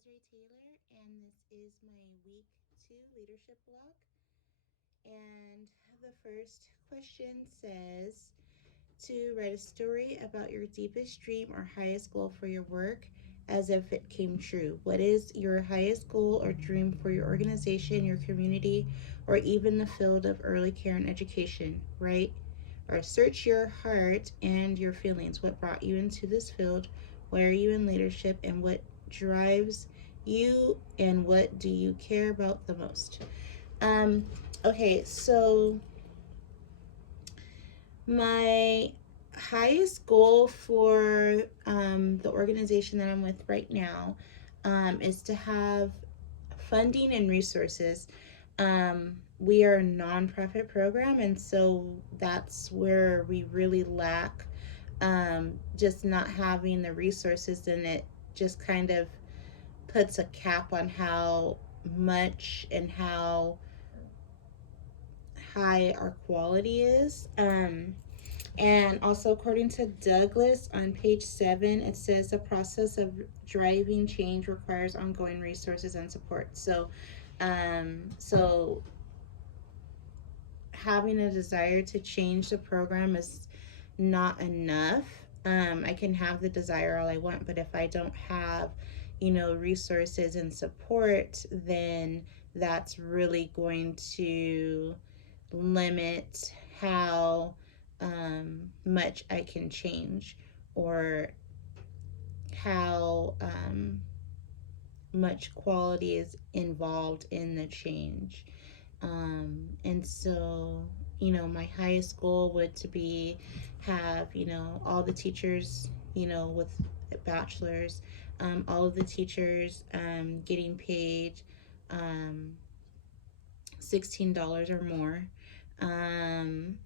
Desiree Taylor, and this is my week 2 leadership blog. And the first question says to write a story about your deepest dream or highest goal for your work as if it came true. What is your highest goal or dream for your organization, your community, or even the field of early care and education? Write or search your heart and your feelings. What brought you into this field? Where are you in leadership? And what drives you? And what do you care about the most? Um, okay, so my highest goal for the organization that I'm with right now is to have funding and resources. We are a nonprofit program, and so that's where we really lack just not having the resources, and it just kind of puts a cap on how much and how high our quality is. And also, according to Douglas on page 7, it says the process of driving change requires ongoing resources and support. So having a desire to change the program is not enough. I can have the desire all I want, but if I don't have, resources and support, then that's really going to limit how much I can change, or how much quality is involved in the change. And so, my highest goal would to be have, all the teachers, with bachelors, all of the teachers getting paid um, $16 or more. Um,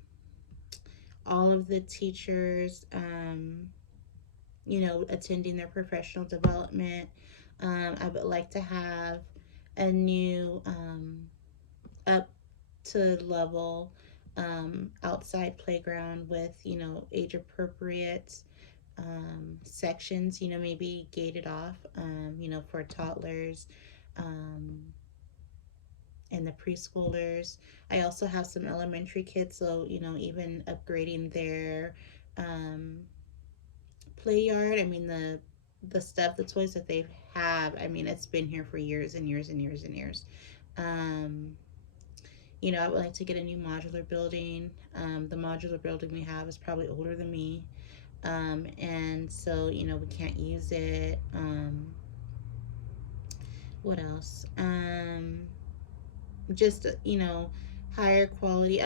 all of the teachers, attending their professional development. I would like to have a new up to level outside playground with, age appropriate sections, maybe gated off, for toddlers um, and the preschoolers. I also have some elementary kids, so, even upgrading their um, play yard. I mean, the stuff, the toys that they have, I mean, it's been here for years and years and years and years. Um, I would like to get a new modular building. The modular building we have is probably older than me. And so, we can't use it. What else? Just, higher quality.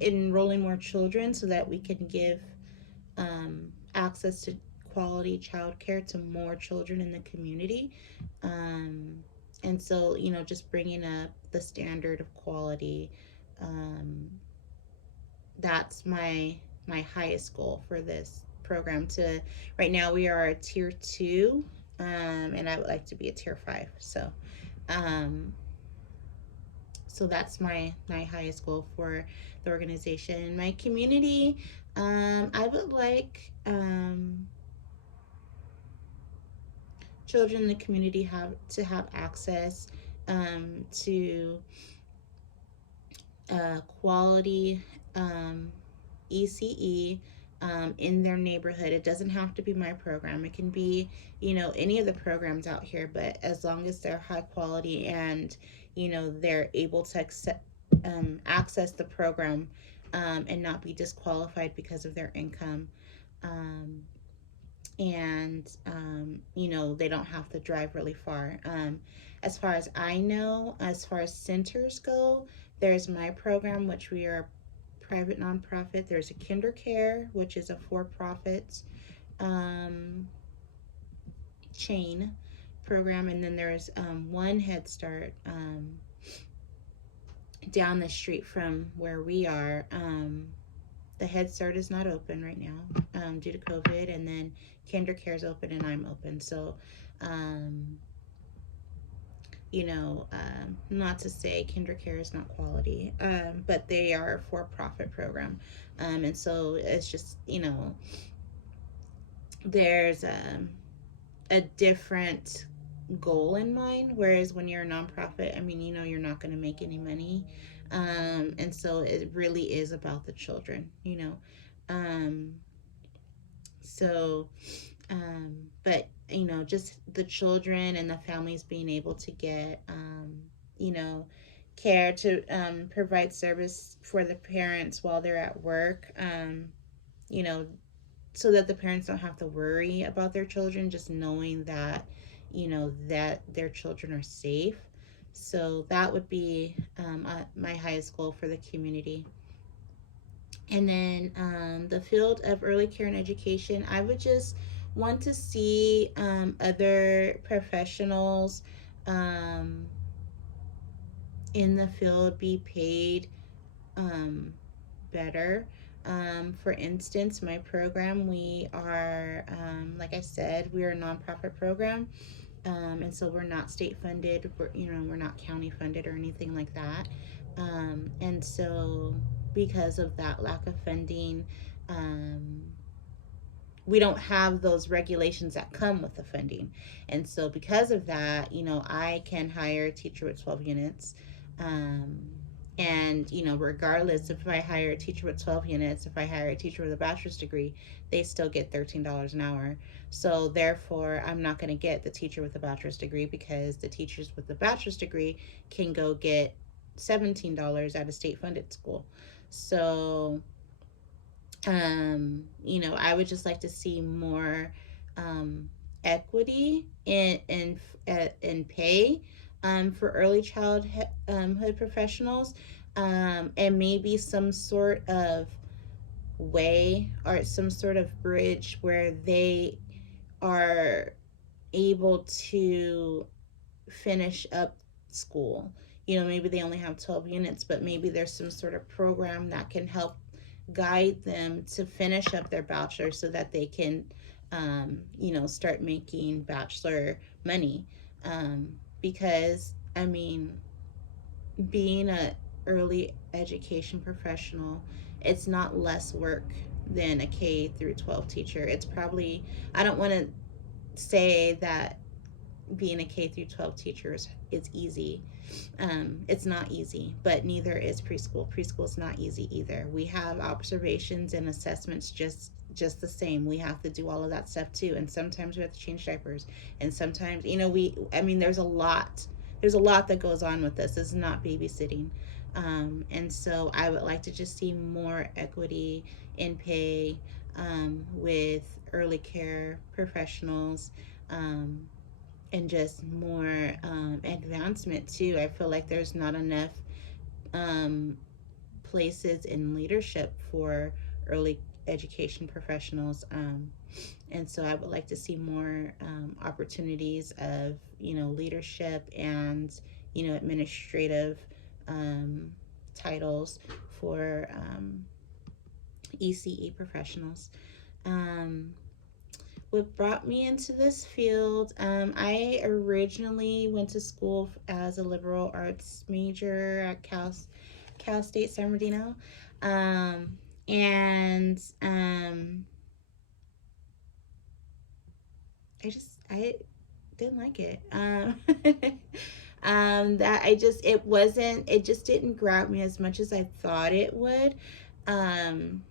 Enrolling more children so that we can give access to quality childcare to more children in the community. Um, and so, just bringing up the standard of quality. Um, that's my highest goal for this program. To right now, we are a tier 2, and I would like to be a tier 5. Um, so that's my highest goal for the organization. My community, I would like children in the community have access to quality ECE in their neighborhood. It doesn't have to be my program. It can be, any of the programs out here, but as long as they're high quality and, they're able to access the program and not be disqualified because of their income. Um, and they don't have to drive really far. As far as I know, as far as centers go, there's my program, which we are a private nonprofit. There's a KinderCare, which is a for-profit um, chain program, and then there's one Head Start down the street from where we are. The Head Start is not open right now due to COVID, and then KinderCare is open and I'm open. So, um, not to say KinderCare is not quality, but they are a for-profit program, and so it's just, there's a different goal in mind. Whereas when you're a nonprofit, I mean, you're not going to make any money. And so it really is about the children. Um, so, but, just the children and the families being able to get, you know, care to provide service for the parents while they're at work, you know, so that the parents don't have to worry about their children, just knowing that, that their children are safe. So that would be my highest goal for the community. And then the field of early care and education, I would just want to see other professionals um, in the field be paid um, better. For instance, my program, we are, like I said, we are a nonprofit program. And so we're not state funded, we're not county funded or anything like that. And so because of that lack of funding, um, we don't have those regulations that come with the funding. And so because of that, I can hire a teacher with 12 units. Um, and, regardless if I hire a teacher with 12 units, if I hire a teacher with a bachelor's degree, they still get $13 an hour. So therefore, I'm not going to get the teacher with a bachelor's degree, because the teachers with the bachelor's degree can go get $17 at a state funded school. So I would just like to see more equity in pay for early childhood professionals, and maybe some sort of way or some sort of bridge where they are able to finish up school. Maybe they only have 12 units, but maybe there's some sort of program that can help guide them to finish up their bachelor so that they can, start making bachelor money. Because, I mean, being a early education professional, it's not less work than a K through 12 teacher. It's probably, I don't want to say that being a K through 12 teacher is easy. It's not easy, but neither is preschool. Preschool is not easy either. We have observations and assessments just the same. We have to do all of that stuff too, and sometimes we have to change diapers, and sometimes there's a lot that goes on with this. This is not babysitting. And so I would like to just see more equity in pay with early care professionals, um, and just more advancement too. I feel like there's not enough um, places in leadership for early education professionals, and so I would like to see more opportunities of leadership and administrative um, titles for ECE professionals. Um, what brought me into this field, I originally went to school as a liberal arts major at Cal State San Bernardino. And I didn't like it. That I just it wasn't it just didn't grab me as much as I thought it would. Um,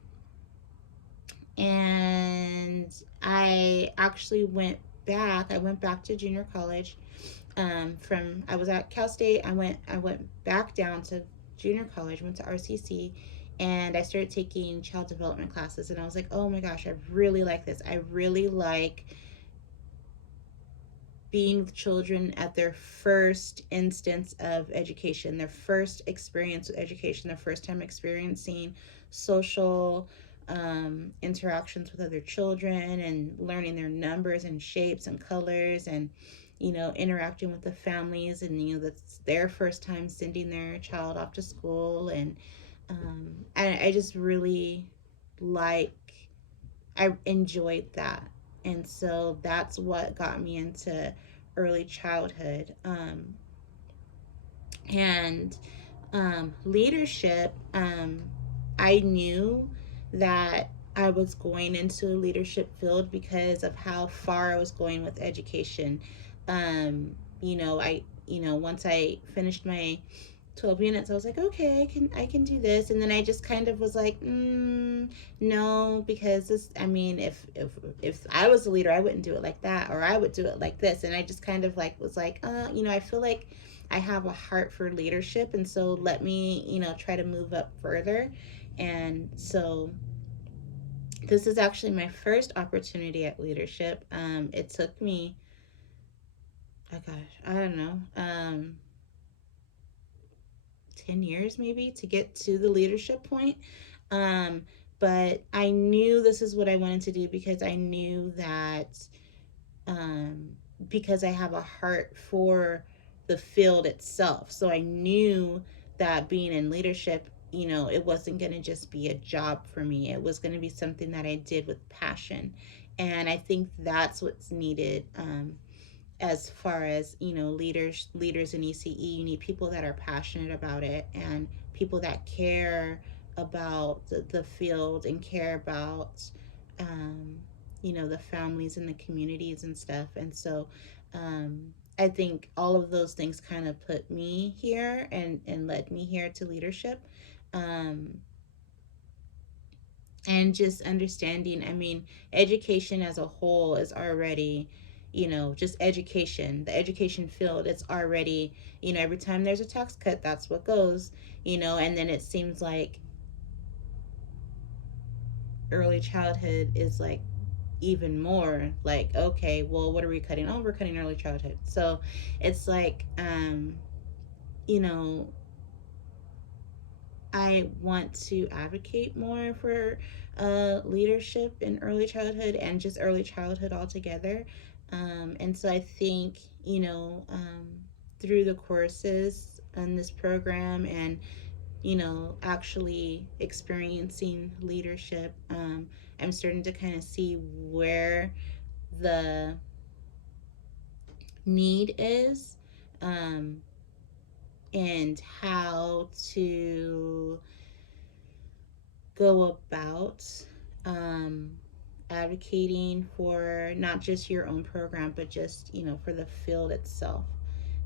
and I went back to junior college. From I was at Cal State. I went back down to junior college, went to RCC, and I started taking child development classes, and I was like, oh my gosh, I really like this. I really like being with children at their first instance of education, their first experience with education, their first time experiencing social interactions with other children, and learning their numbers and shapes and colors, and interacting with the families, and that's their first time sending their child off to school. And I just really like I enjoyed that. And so that's what got me into early childhood. And leadership, I knew that I was going into a leadership field because of how far I was going with education. Once I finished my 12 units, I was like, okay, I can do this. And then I just kind of was like, no, because this, I mean, if I was a leader, I wouldn't do it like that, or I would do it like this. And I just kind of like was like, I feel like I have a heart for leadership, and so let me, try to move up further. And so this is actually my first opportunity at leadership. It took me, oh gosh, I don't know, 10 years maybe to get to the leadership point. Um, but I knew this is what I wanted to do because I knew that, um, because I have a heart for the field itself. So I knew that being in leadership, it wasn't going to just be a job for me. It was going to be something that I did with passion. And I think that's what's needed, as far as, leaders in ECE. You need people that are passionate about it, and people that care about the field, and care about, um, the families and the communities and stuff. And so, I think all of those things kind of put me here, and led me here to leadership. um, and just understanding, I mean, education as a whole is already, just education, the education field, it's already, every time there's a tax cut, that's what goes, and then it seems like early childhood is like even more like, okay, well, what are we cutting? Oh, we're cutting early childhood. So it's like, you know I want to advocate more for leadership in early childhood, and just early childhood altogether. And so I think, through the courses in this program, and, actually experiencing leadership, I'm starting to kind of see where the need is, um, and how to go about, um, advocating for not just your own program, but just, for the field itself,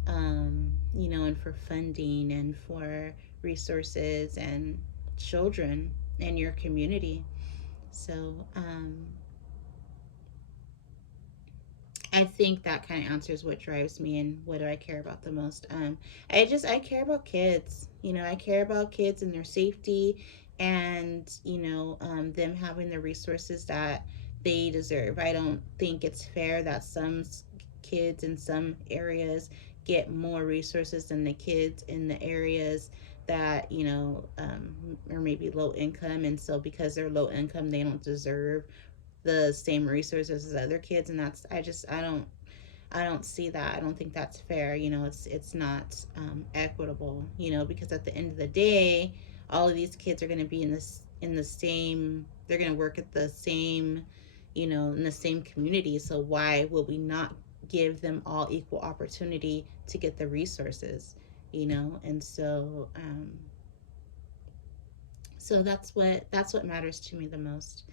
and for funding, and for resources, and children in your community. So, I think that kind of answers what drives me and what do I care about the most. I care about kids. I care about kids and their safety, and, them having the resources that they deserve. I don't think it's fair that some kids in some areas get more resources than the kids in the areas that, are maybe low income, and so because they're low income, they don't deserve the same resources as other kids. And that's, I don't see that. I don't think that's fair. It's not, equitable, because at the end of the day, all of these kids are going to be in the same, they're going to work at the same, in the same community. So why would we not give them all equal opportunity to get the resources? And so, that's what matters to me the most.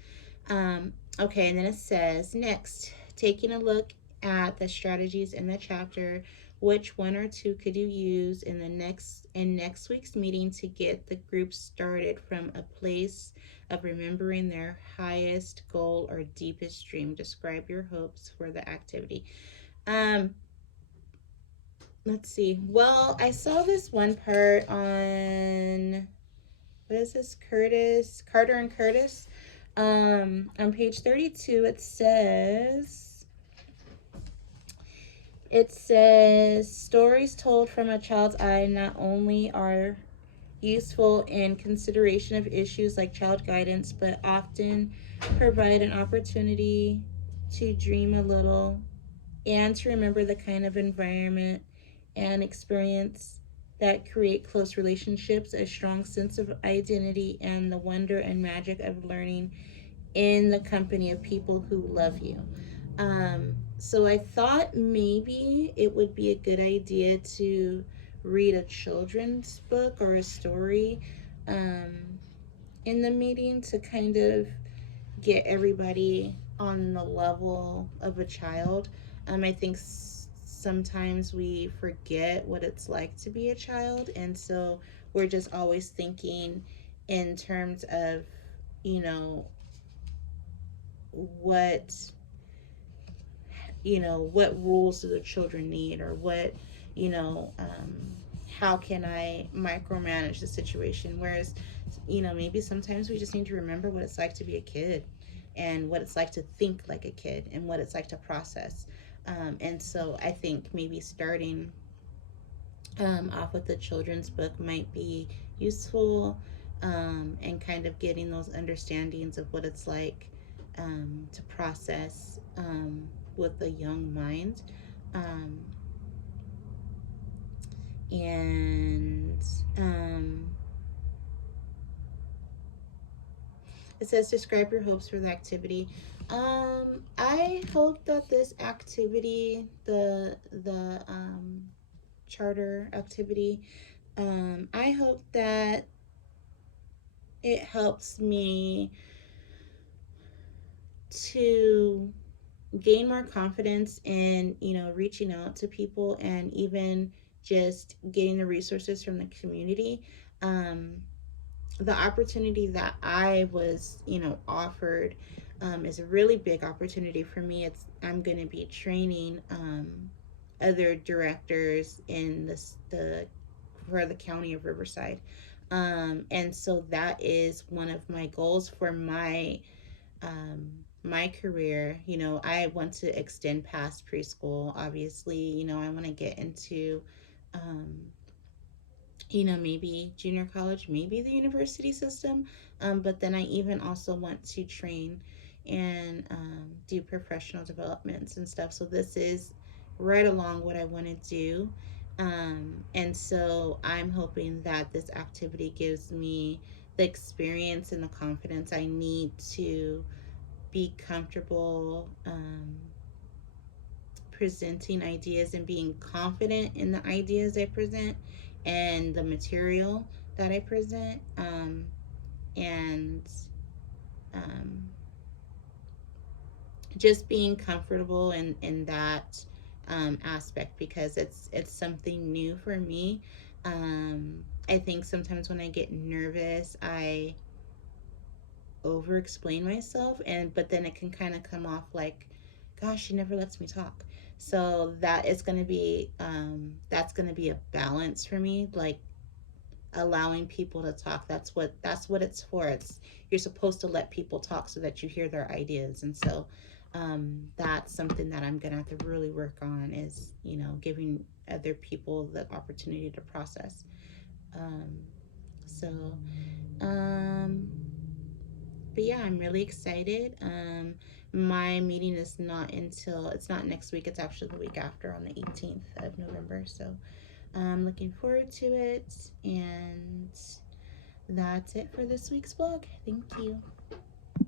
Okay, and then it says, next, taking a look at the strategies in the chapter, which one or two could you use in next week's meeting to get the group started from a place of remembering their highest goal or deepest dream? Describe your hopes for the activity. Um, let's see. Well, I saw this one part on, what is this, Carter and Curtis. On page 32, it says stories told from a child's eye not only are useful in consideration of issues like child guidance, but often provide an opportunity to dream a little, and to remember the kind of environment and experience that create close relationships, a strong sense of identity, and the wonder and magic of learning in the company of people who love you. So I thought maybe it would be a good idea to read a children's book or a story, um, in the meeting, to kind of get everybody on the level of a child. I think sometimes we forget what it's like to be a child, and so we're just always thinking in terms of, you know, what what rules do the children need, or what, you know, how can I micromanage the situation, whereas, maybe sometimes we just need to remember what it's like to be a kid, and what it's like to think like a kid, and what it's like to process. And so I think maybe starting off with the children's book might be useful, and kind of getting those understandings of what it's like to process with a young mind. Um, and It says, describe your hopes for the activity. I hope that this activity, the charter activity, I hope that it helps me to gain more confidence in, reaching out to people, and even just getting the resources from the community. um, the opportunity that I was, offered, is a really big opportunity for me. I'm going to be training other directors in the for the county of Riverside, and so that is one of my goals for my career. I want to extend past preschool. Obviously, I want to get into, um, maybe junior college, maybe the university system. But then I even also want to train and do professional developments and stuff. So this is right along what I want to do. And so I'm hoping that this activity gives me the experience and the confidence I need to be comfortable presenting ideas, and being confident in the ideas I present and the material that I present, and um, just being comfortable in that aspect, because it's something new for me. I think sometimes when I get nervous, I over explain myself, and but then it can kind of come off like, gosh, she never lets me talk. So that is going to be that's going to be a balance for me, like allowing people to talk. That's what it's for. It's You're supposed to let people talk so that you hear their ideas. And so that's something that I'm going to have to really work on, is giving other people the opportunity to process. um, so um, but yeah, I'm really excited. My meeting is it's not next week, it's actually the week after, on the 18th of November. So I'm looking forward to it. And that's it for this week's vlog. Thank you.